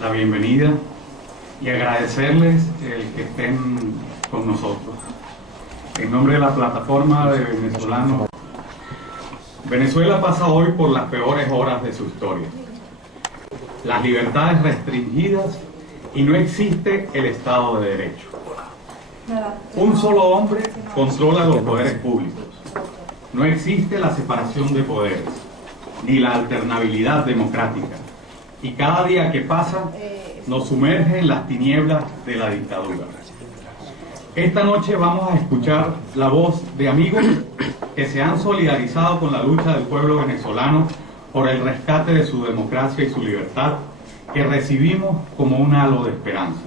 la bienvenida y agradecerles el que estén con nosotros. En nombre de la plataforma de venezolanos, Venezuela pasa hoy por las peores horas de su historia. Las libertades restringidas y no existe el Estado de Derecho. Un solo hombre controla los poderes públicos. No existe la separación de poderes, ni la alternabilidad democrática. Y cada día que pasa nos sumerge en las tinieblas de la dictadura. Esta noche vamos a escuchar la voz de amigos que se han solidarizado con la lucha del pueblo venezolano por el rescate de su democracia y su libertad, que recibimos como un halo de esperanza.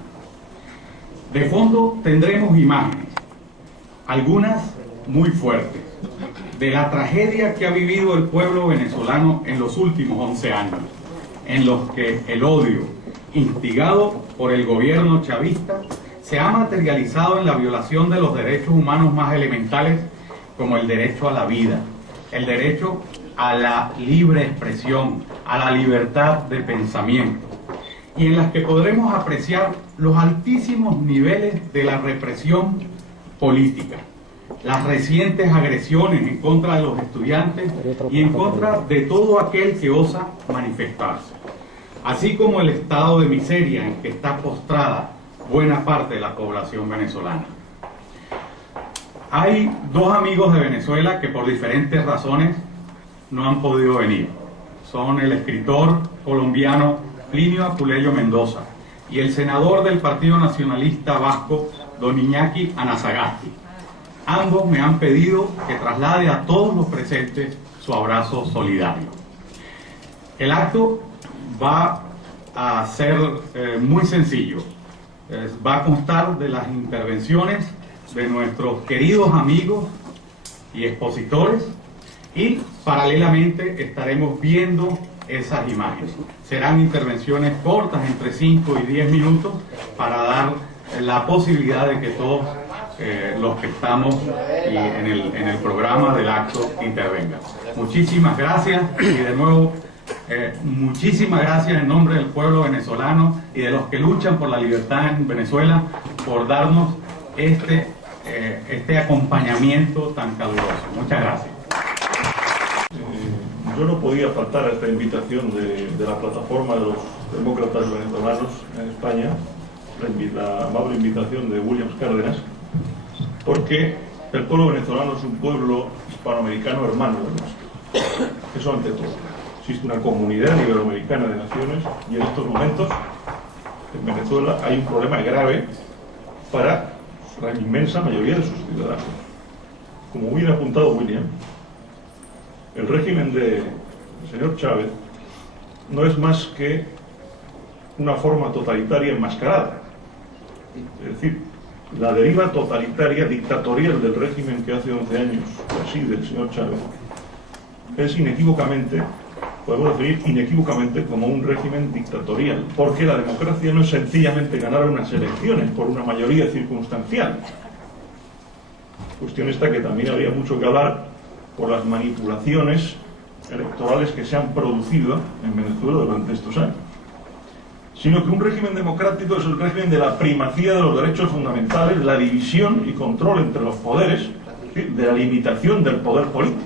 De fondo tendremos imágenes, algunas muy fuertes, de la tragedia que ha vivido el pueblo venezolano en los últimos 11 años, en los que el odio, instigado por el gobierno chavista, se ha materializado en la violación de los derechos humanos más elementales, como el derecho a la vida, el derecho a la libre expresión, a la libertad de pensamiento, y en las que podremos apreciar los altísimos niveles de la represión política, las recientes agresiones en contra de los estudiantes y en contra de todo aquel que osa manifestarse, así como el estado de miseria en que está postrada buena parte de la población venezolana. Hay dos amigos de Venezuela que por diferentes razones no han podido venir. Son el escritor colombiano Plinio Apuleyo Mendoza y el senador del Partido Nacionalista Vasco, don Iñaki Anasagasti. Ambos me han pedido que traslade a todos los presentes su abrazo solidario. El acto va a ser muy sencillo. Va a constar de las intervenciones de nuestros queridos amigos y expositores, y paralelamente estaremos viendo esas imágenes. Serán intervenciones cortas, entre 5 y 10 minutos, para dar la posibilidad de que todos los que estamos en el programa del acto intervengan. Muchísimas gracias, y de nuevo muchísimas gracias en nombre del pueblo venezolano y de los que luchan por la libertad en Venezuela, por darnos este acompañamiento tan caluroso. Muchas gracias. Yo no podía faltar a esta invitación de la plataforma de los demócratas venezolanos en España, la amable invitación de Williams Cárdenas, porque el pueblo venezolano es un pueblo hispanoamericano hermano de nuestro. Eso ante todo. Existe una comunidad iberoamericana de naciones y en estos momentos en Venezuela hay un problema grave para la inmensa mayoría de sus ciudadanos. Como hubiera apuntado William, el régimen del señor Chávez no es más que una forma totalitaria enmascarada. Es decir, la deriva totalitaria, dictatorial del régimen que hace 11 años preside el señor Chávez es inequívocamente, podemos definir inequívocamente como un régimen dictatorial, porque la democracia no es sencillamente ganar unas elecciones por una mayoría circunstancial. Cuestión esta que también habría mucho que hablar por las manipulaciones electorales que se han producido en Venezuela durante estos años, sino que un régimen democrático es el régimen de la primacía de los derechos fundamentales, la división y control entre los poderes, de la limitación del poder político.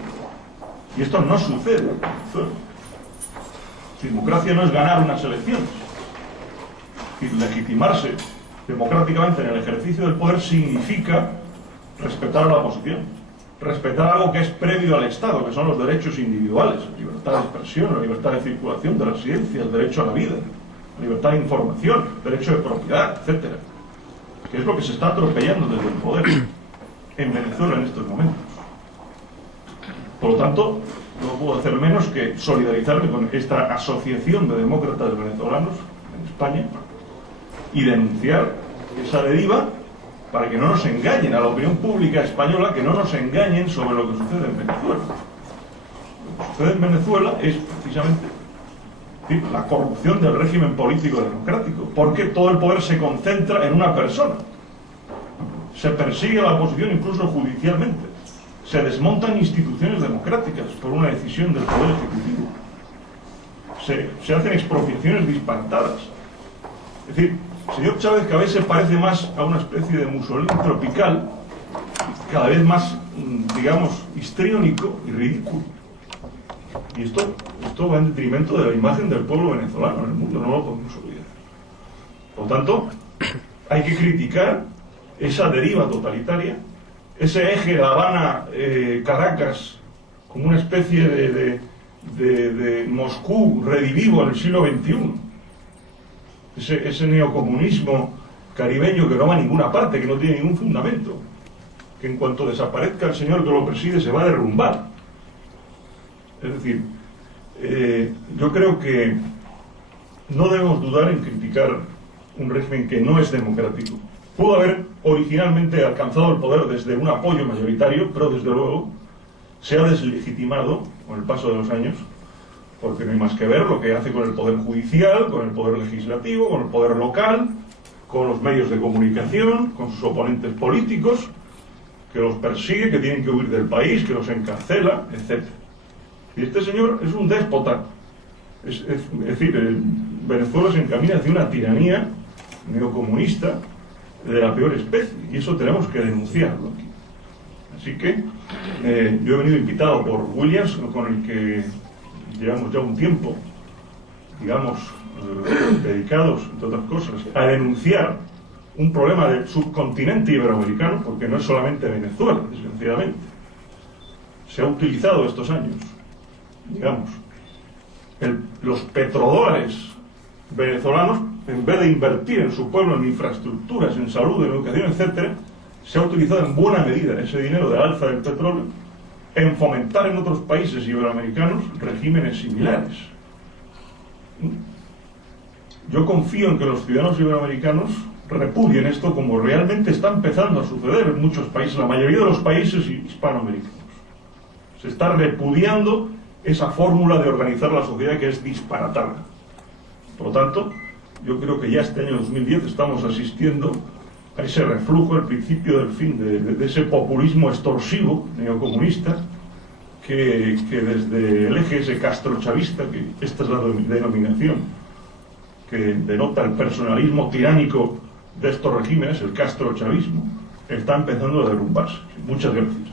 Y esto no sucede en Venezuela. Democracia no es ganar unas elecciones. Y legitimarse democráticamente en el ejercicio del poder significa respetar a la oposición, respetar algo que es previo al Estado, que son los derechos individuales, la libertad de expresión, la libertad de circulación, de residencia, el derecho a la vida, la libertad de información, derecho de propiedad, etcétera, que es lo que se está atropellando desde el poder en Venezuela en estos momentos. Por lo tanto, no puedo hacer menos que solidarizarme con esta asociación de demócratas venezolanos en España y denunciar esa deriva, para que no nos engañen a la opinión pública española, que no nos engañen sobre lo que sucede en Venezuela. Lo que sucede en Venezuela es precisamente la corrupción del régimen político democrático, porque todo el poder se concentra en una persona. Se persigue a la oposición incluso judicialmente. Se desmontan instituciones democráticas por una decisión del Poder Ejecutivo. Se hacen expropiaciones disparatadas. Es decir, el señor Chávez cada vez se parece más a una especie de Mussolini tropical, cada vez más, digamos, histriónico y ridículo. Y esto va en detrimento de la imagen del pueblo venezolano en el mundo, no lo podemos olvidar. Por lo tanto, hay que criticar esa deriva totalitaria, ese eje La Habana-Caracas, como una especie de Moscú redivivo en el siglo XXI. Ese neocomunismo caribeño que no va a ninguna parte, que no tiene ningún fundamento, que en cuanto desaparezca el señor que lo preside se va a derrumbar. Es decir, yo creo que no debemos dudar en criticar un régimen que no es democrático. Pudo haber originalmente alcanzado el poder desde un apoyo mayoritario, pero desde luego se ha deslegitimado con el paso de los años, porque no hay más que ver lo que hace con el poder judicial, con el poder legislativo, con el poder local, con los medios de comunicación, con sus oponentes políticos, que los persigue, que tienen que huir del país, que los encarcela, etc. Y este señor es un déspota. Es decir, Venezuela se encamina hacia una tiranía neocomunista de la peor especie, y eso tenemos que denunciarlo aquí. Así que yo he venido invitado por Williams, con el que llevamos ya un tiempo, digamos, dedicados, entre otras cosas, a denunciar un problema del subcontinente iberoamericano, porque no es solamente Venezuela, desgraciadamente. Se ha utilizado estos años, digamos, los petrodólares venezolanos, en vez de invertir en su pueblo, en infraestructuras, en salud, en educación, etc., se ha utilizado en buena medida ese dinero del alza del petróleo en fomentar en otros países iberoamericanos regímenes similares. Yo confío en que los ciudadanos iberoamericanos repudien esto, como realmente está empezando a suceder en muchos países, la mayoría de los países hispanoamericanos. Se está repudiando esa fórmula de organizar la sociedad que es disparatada. Por lo tanto, yo creo que ya este año 2010 estamos asistiendo a ese reflujo, el principio del fin de ese populismo extorsivo neocomunista que desde el eje ese castrochavista, que esta es la denominación que denota el personalismo tiránico de estos regímenes, el castrochavismo, está empezando a derrumbarse. Muchas gracias.